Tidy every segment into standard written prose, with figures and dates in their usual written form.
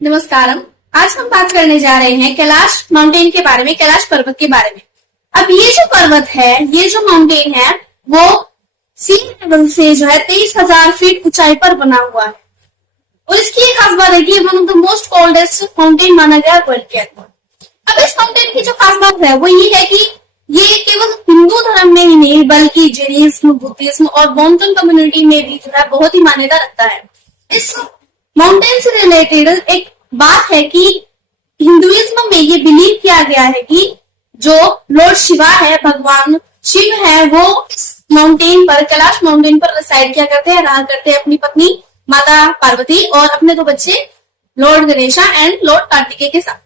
नमस्कारम। आज हम बात करने जा रहे हैं कैलाश माउंटेन के बारे में, कैलाश पर्वत के बारे में। अब ये जो पर्वत है, ये जो माउंटेन है, वो सी लेवल से जो है 23,000 फीट ऊंचाई पर बना हुआ है। और इसकी एक खास बात है कि one of the most coldest mountain माना गया वर्ल्ड के अंदर। अब इस माउंटेन की जो खास बात है वो ये है कि ये केवल हिंदू धर्म में ही नहीं बल्कि जैनिज्म, बुद्धिज्म और बौद्धन कम्युनिटी में भी जो है बहुत ही मान्यता रखता है। इस माउंटेन से रिलेटेड एक बात है कि हिंदुइज्म में ये बिलीव किया गया है कि जो लॉर्ड शिवा है, भगवान शिव है, वो इस माउंटेन पर, कैलाश माउंटेन पर रिसाइड किया करते हैं, रहा करते हैं अपनी पत्नी माता पार्वती और अपने दो बच्चे Lord Ganesha and Lord Kartikeya के साथ।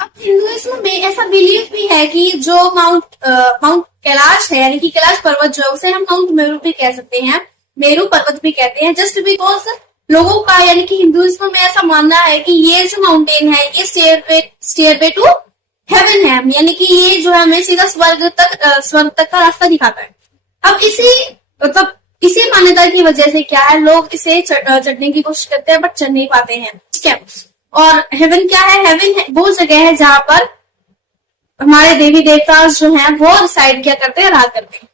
अब हिंदुइज्म में ऐसा बिलीव भी है कि जो माउंट कैलाश है, यानी कि कैलाश पर्वत जो है उसे हम माउंट मेरू भी कह सकते हैं, मेरू पर्वत भी कहते हैं, जस्ट बिकॉज लोगों का यानी कि हिंदुइज्म में ऐसा मानना है कि ये जो माउंटेन है ये स्टेयरवे टू हेवन है, यानी कि ये जो है हमें सीधा स्वर्ग तक का रास्ता दिखाता है। अब इसी मान्यता की वजह से क्या है, लोग इसे चढ़ने की कोशिश करते हैं बट चढ़ नहीं पाते हैं। ठीक है। और हेवन क्या है? हेवन है वो जगह है जहां पर हमारे देवी देवता जो हैं वो रिसाइड किया करते हैं, रहा करते हैं।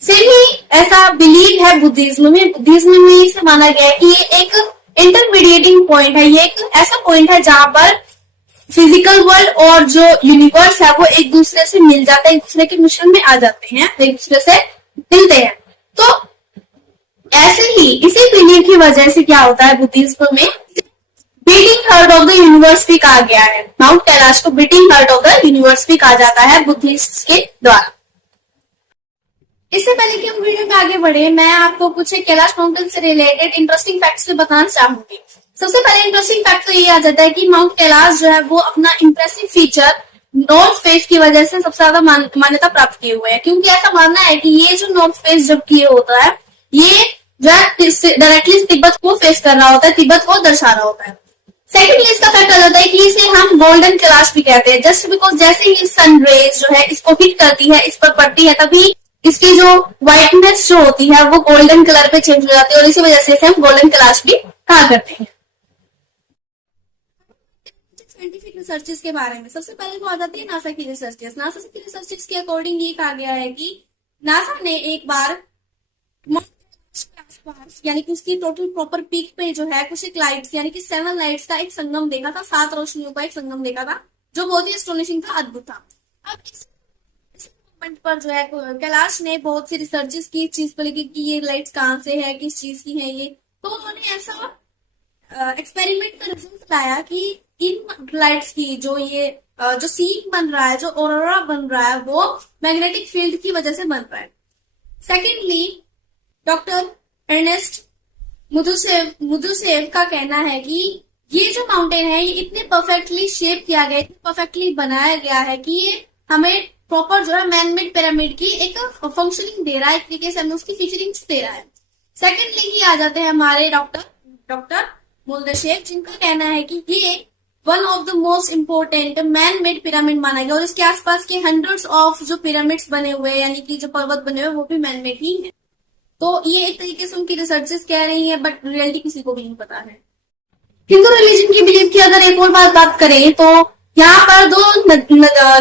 सेम ही ऐसा बिलीव है बुद्धिज्म में। बुद्धिज्म में इसे माना गया है कि ये एक इंटरमीडिएटिंग पॉइंट है, ये एक ऐसा पॉइंट है जहां पर फिजिकल वर्ल्ड और जो यूनिवर्स है वो एक दूसरे से मिल जाते हैं, एक दूसरे के मिश्रण में आ जाते हैं, एक दूसरे से मिलते हैं। तो ऐसे ही इसी बिलीव की वजह से क्या होता है, बुद्धिज्म में beating heart of the universe भी कहा गया है। माउंट कैलाश को beating heart of the universe भी कहा जाता है बुद्धिस्ट के द्वारा। इससे पहले कि हम वीडियो में आगे बढ़े, मैं आपको कुछ कैलाश माउंटेन से रिलेटेड इंटरेस्टिंग फैक्ट्स बताना चाहूंगी। सबसे पहले इंटरेस्टिंग फैक्ट तो ये आ जाता है कि माउंट कैलाश जो है वो अपना इंप्रेसिव फीचर नॉर्थ फेस की वजह से सबसे ज्यादा मान्यता प्राप्त किए हुए हैं, क्योंकि ऐसा मानना है कि ये जो नॉर्थ फेस जब किए होता है, ये जो है डायरेक्टली तिब्बत को फेस कर रहा होता है, तिब्बत को दर्शा रहा होता है। सेकेंडली इसका फैक्ट आ जाता है कि इसे हम गोल्डन कैलाश भी कहते हैं, जस्ट बिकॉज जैसे ही सन रेज जो है इसको हिट करती है, इस पर पड़ती है, तभी इसकी जो व्हाइटनेस जो होती है वो गोल्डन कलर पे चेंज हो जाती है और इसी वजह से इसे हम गोल्डन कैलाश भी कहा करते हैं। साइंटिफिक रिसर्चेस के बारे में सबसे पहले तो आ जाती है नासा की रिसर्चेस। नासा की रिसर्चेस के अकॉर्डिंग ये कहा गया है कि नासा ने एक बार यानी कि उसकी टोटल प्रॉपर पीक पे जो है कुछ एक लाइट्स यानी कि 7 लाइट्स का एक संगम देखा था, 7 रोशनियों का एक संगम देखा था, जो बहुत ही एस्टोनिशिंग था, अद्भुत था। अब इस मोमेंट पर जो है कैलाश ने बहुत सी रिसर्चेस की इस चीज को लेकर कि ये लाइट्स कहाँ से है, किस चीज की है ये। तो उन्होंने ऐसा एक्सपेरिमेंट का रिजल्ट लाया कि इन लाइट्स की जो सीन बन रहा है, जो ऑरोरा बन रहा है, वो मैग्नेटिक फील्ड की वजह से बन रहा है। सेकेंडली डॉक्टर अर्नेस्ट मुदुसेव का कहना है कि ये जो माउंटेन है ये इतने परफेक्टली शेप किया गया, इतने परफेक्टली बनाया गया है कि ये हमें प्रॉपर जो है मैनमेड पिरामिड की एक फंक्शनिंग दे रहा है, एक तरीके से हमें उसकी फीचरिंग्स दे रहा है। सेकेंडली ही आ जाते हैं हमारे डॉक्टर मुल्दशेव, जिनका कहना है कि ये one of the most important man made pyramid माना गया और इसके आसपास के हंड्रेड्स ऑफ जो पिरामिड्स बने हुए हैं, यानी कि जो पर्वत बने हुए वो भी मैन मेड ही है। तो ये एक तरीके से उनकी रिसर्चेस कह रही है, बट रियलिटी किसी को भी नहीं पता है। हिंदू रिलीजन की बिलीफ की अगर एक और बात करें तो यहाँ पर दो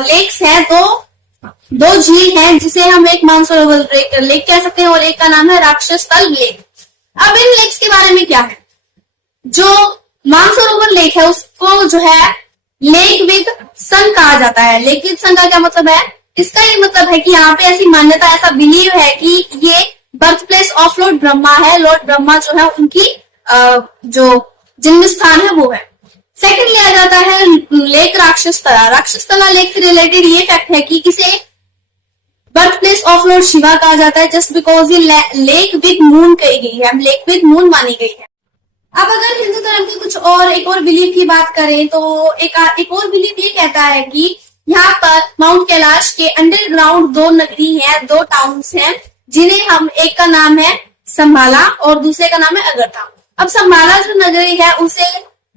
लेक्स हैं, दो झील हैं, जिसे हम एक मानसरोवर लेक कह सकते हैं और एक का नाम है राक्षस तल लेक। अब इन लेक्स के बारे में क्या है, जो मानसरोवर लेक है उसको जो है लेक विद सन कहा जाता है। लेक विद सन का क्या मतलब है? इसका ये मतलब है कि यहाँ पे ऐसी मान्यता, ऐसा बिलीव है कि ये birth place of Lord Brahma है। लॉर्ड ब्रह्मा जो है उनकी जो जन्म स्थान है वो है। सेकेंडली आ जाता है लेक राक्षसतला। राक्षसतला लेक से रिलेटेड ये फैक्ट है कि इसे birth place of Lord Shiva कहा जाता है, जस्ट बिकॉज ये लेक विद मून कही गई है, लेक विद मून मानी गई है। अब अगर हिंदू धर्म के कुछ और एक और बिलीफ की बात करें तो एक और बिलीफ ये कहता है कि यहाँ पर माउंट कैलाश के अंडरग्राउंड 2 नगरी हैं, 2 टाउन्स हैं, जिन्हें हम, एक का नाम है संभाला और दूसरे का नाम है अगरथा। अब संभाला जो नगरी है उसे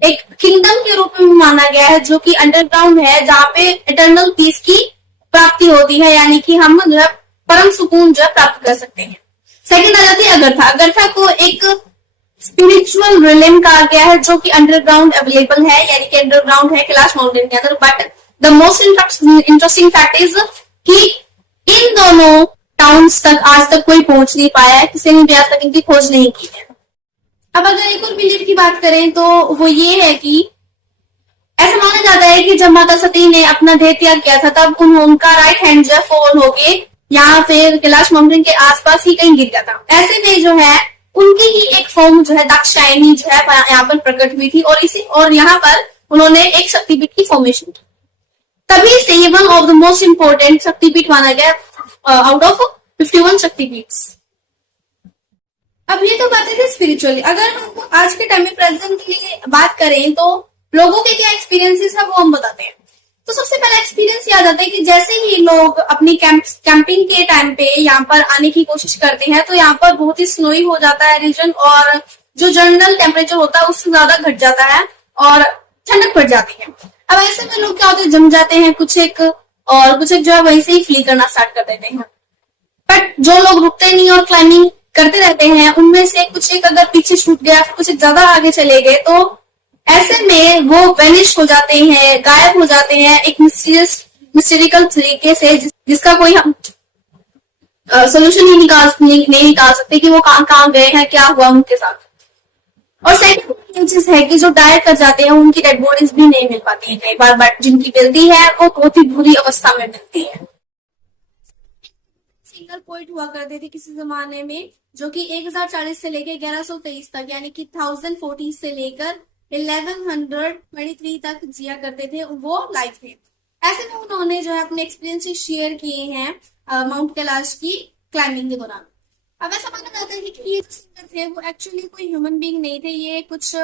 एक किंगडम के रूप में माना गया है, जो कि अंडरग्राउंड है, जहाँ पे इटर्नल पीस की प्राप्ति होती है, यानी कि हम जो है परम सुकून जो है प्राप्त कर सकते हैं। सेकंड आ जाती है अगरथा। अगरथा को एक स्पिरिचुअल रिलिम कहा गया है, जो कि अंडरग्राउंड अवेलेबल है, यानी कि अंडरग्राउंड है कैलाश माउंटेन के अंदर। But the most interesting fact is कि इन दोनों टाउन्स तक आज तक कोई पहुंच नहीं पाया है, किसी ने भी आज तक इनकी खोज नहीं की है। अब अगर एक और बिलीफ की बात करें तो वो ये है कि ऐसा माना जाता है कि जब माता सती ने अपना देह त्याग किया था, तब उनका राइट हैंड जो है फॉल होके यहाँ पे कैलाश माउंटेन के आसपास ही कहीं गिर गया था। ऐसे में जो है उनकी ही एक फॉर्म जो है दाक्षायणी जो है यहाँ पर प्रकट हुई थी, और यहाँ पर उन्होंने एक शक्तिपीठ की फॉर्मेशन की। तभी से ये one of the most important शक्तिपीठ माना गया आउट ऑफ 51 शक्तिपीठ। अब ये तो बातें थी स्पिरिचुअली। अगर हम आज के टाइम में प्रेजेंटली बात करें तो लोगों के क्या एक्सपीरियंसेस है वो हम बताते हैं। तो सबसे पहला एक्सपीरियंस याद आता है कि जैसे ही लोग अपनी कैंपिंग के टाइम पे यहाँ पर आने की कोशिश करते हैं, तो यहाँ पर बहुत ही स्नोई हो जाता है रीजन, और जो जनरल टेम्परेचर होता है उससे ज्यादा घट जाता है और ठंडक पड़ जाती है। अब ऐसे में लोग क्या होते हैं, जम जाते हैं कुछ एक, और कुछ एक जो है वहीं से ही फ्ली करना स्टार्ट कर देते हैं। बट जो लोग रुकते नहीं और क्लाइंबिंग करते रहते हैं, उनमें से कुछ एक अगर पीछे छूट गया, कुछ एक ज्यादा आगे चले गए, तो ऐसे में वो वेनिश हो जाते हैं, गायब हो जाते हैं एक मिस्टेरिकल तरीके से, जिसका कोई हम सोल्यूशन नहीं निकाल सकते कि वो कहाँ गए हैं, क्या हुआ उनके साथ। और सेकंड चीज है कि जो डायर कर जाते हैं उनकी डेड बॉडीज भी नहीं मिल पाती है कई बार, बट जिनकी मिलती है वो बहुत ही बुरी अवस्था में मिलती है। सिंगल पॉइंट हुआ करते थे किसी जमाने में, जो कि 1040 से लेकर 1123 तक, यानी कि 1040 से लेकर 1123 तक जिया करते थे, वो लाइव थे। ऐसे में उन्होंने जो है अपने एक्सपीरियंस शेयर किए हैं माउंट कैलाश की क्लाइंबिंग के दौरान। अब ऐसा माना जाता है कि ये जो सिंगर थे वो एक्चुअली कोई ह्यूमन बीइंग नहीं थे, ये कुछ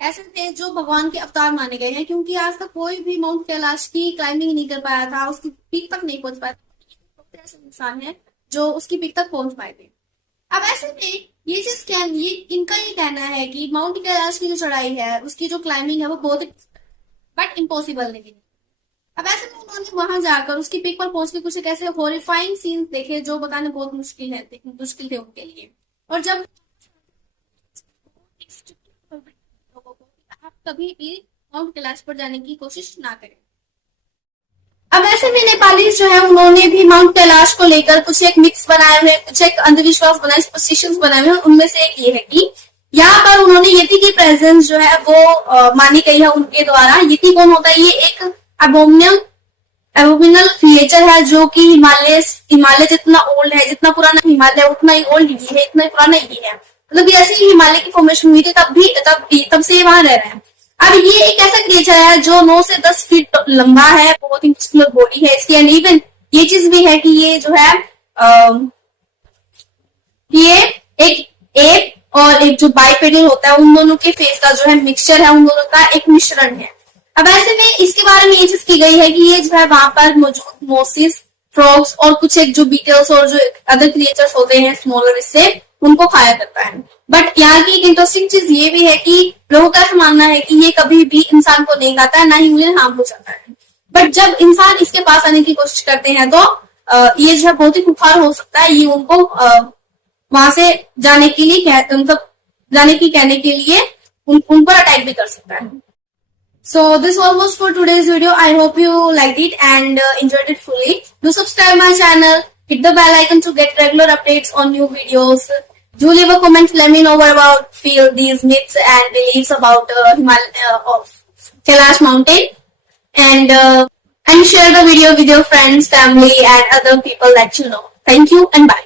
ऐसे थे जो भगवान के अवतार माने गए हैं, क्योंकि आज तक कोई भी माउंट कैलाश की क्लाइंबिंग नहीं कर पाया था, उसकी पीक तक नहीं पहुंच पाया था। ऐसे इंसान है जो उसकी पीक तक पहुंच पाए थे। अब ऐसे में ये इनका ये कहना है कि माउंट कैलाश की जो चढ़ाई है, उसकी जो क्लाइंबिंग है वो बहुत बट इम्पॉसिबल नहीं। अब ऐसे में उन्होंने वहां जाकर उसकी पीक पर पहुंच के कुछ एक ऐसे हॉरिफाइंग सीन देखे जो बताने बहुत मुश्किल थे उनके लिए। और जब आप कभी भी माउंट कैलाश पर जाने की कोशिश ना करें। अब ऐसे में नेपाली जो है उन्होंने भी माउंट कैलाश को लेकर कुछ एक मिक्स बनाए हुए, कुछ एक अंधविश्वास बनाए, सुपरस्टिशंस बनाए हुए। उनमें से एक ये है कि यहाँ पर उन्होंने यति की प्रेजेंस जो है वो मानी गई है उनके द्वारा। यति कौन होता है? ये एक एबोमिनल क्रिएचर है, जो कि हिमालय जितना ओल्ड है, जितना पुराना हिमालय है उतना ही ओल्ड ये है, इतना ही पुराना ये है। मतलब ऐसे ही हिमालय की फॉर्मेशन हुई थी तब से वहां रह रहे हैं। अब ये एक ऐसा क्रिएचर है जो 9 से 10 फीट लंबा है, बहुत ही मस्कुलर बॉडी है इसकी। एंड इवन ये चीज भी है कि ये जो है ये एक एप और एक जो बाइपेडियल होता है, उन दोनों के फेस का जो है मिक्सचर है, उन दोनों का एक मिश्रण है। अब ऐसे में इसके बारे में ये चीज की गई है कि ये जो है वहां पर मौजूद मोसिस, फ्रॉग्स और कुछ एक जो बीटल्स और जो अदर क्रिएचर्स होते हैं स्मॉलर, इससे उनको खाया करता है। बट यहाँ की एक इंटरेस्टिंग चीज ये भी है कि लोगों का ऐसा मानना है कि ये कभी भी इंसान को नहीं खाता है, ना ही उन्हें हार्म हो जाता है। बट जब इंसान इसके पास आने की कोशिश करते हैं तो ये जो है बहुत ही खुफार हो सकता है। ये उनको वहां से जाने के लिए मतलब जाने की कहने के लिए उन पर अटैक भी कर सकता है। So this was for today's video. I hope you liked it and enjoyed it fully. Do subscribe my channel, hit the bell icon to get regular updates on new videos. Do leave a comment, let me know what about feel these myths and beliefs about Himalaya of Kailash mountain, and share the video with your friends, family and other people that you know. Thank you and bye.